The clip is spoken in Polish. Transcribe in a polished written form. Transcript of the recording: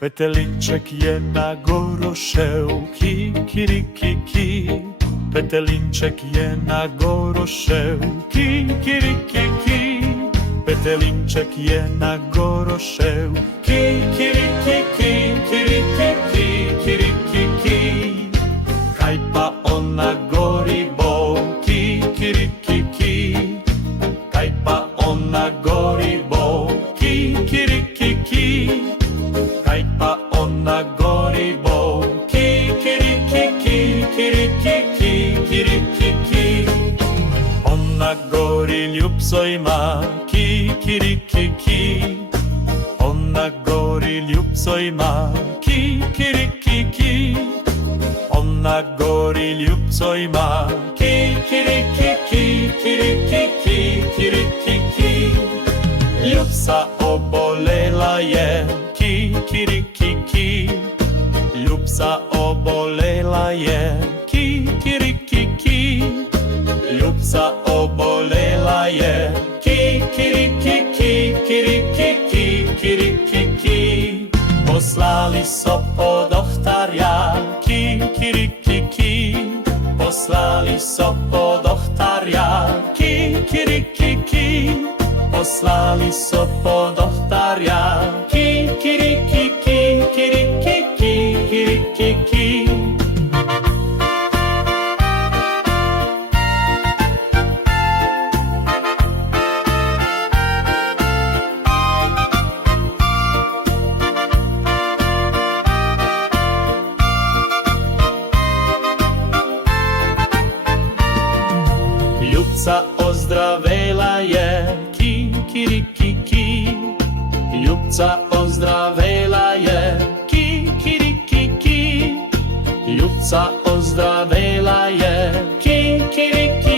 Petelinček je na gorošev, kikirikiki. Petelinček je na gorošev, kikirikiki. Petelinček je na gorošev, kikirikiki, kirikiki. Kaj pa on na gori bol, kikirikiki. Kaj pa on na gori bol, kikirikiki. Kaj pa on na gori bol, kikirikiki, kirikiki, kirikiki. On na gori ljubco ima, kikirikiki. On na gori ljubco ima, kikirikiki. On na gori ljubco ima, kikirikiki, kirikiki, kirikiki. Ljubca obolela je, kikirikiki. Ljubca obolela je, kikirikiki. Ljubca obolela je, kikirikiki, kirikiki, kirikiki. Poslali so po dohtarja, kikirikiki. Poslali so po dohtarja, kikirikiki. Poslali so po dohtarja, kikirikiki, kirikiki, kirikiki. Ljubca ozdravela je, kikirikiki. Ljubca ozdravela je, kikirikiki. Ljubca ozdravela je, kikirikiki.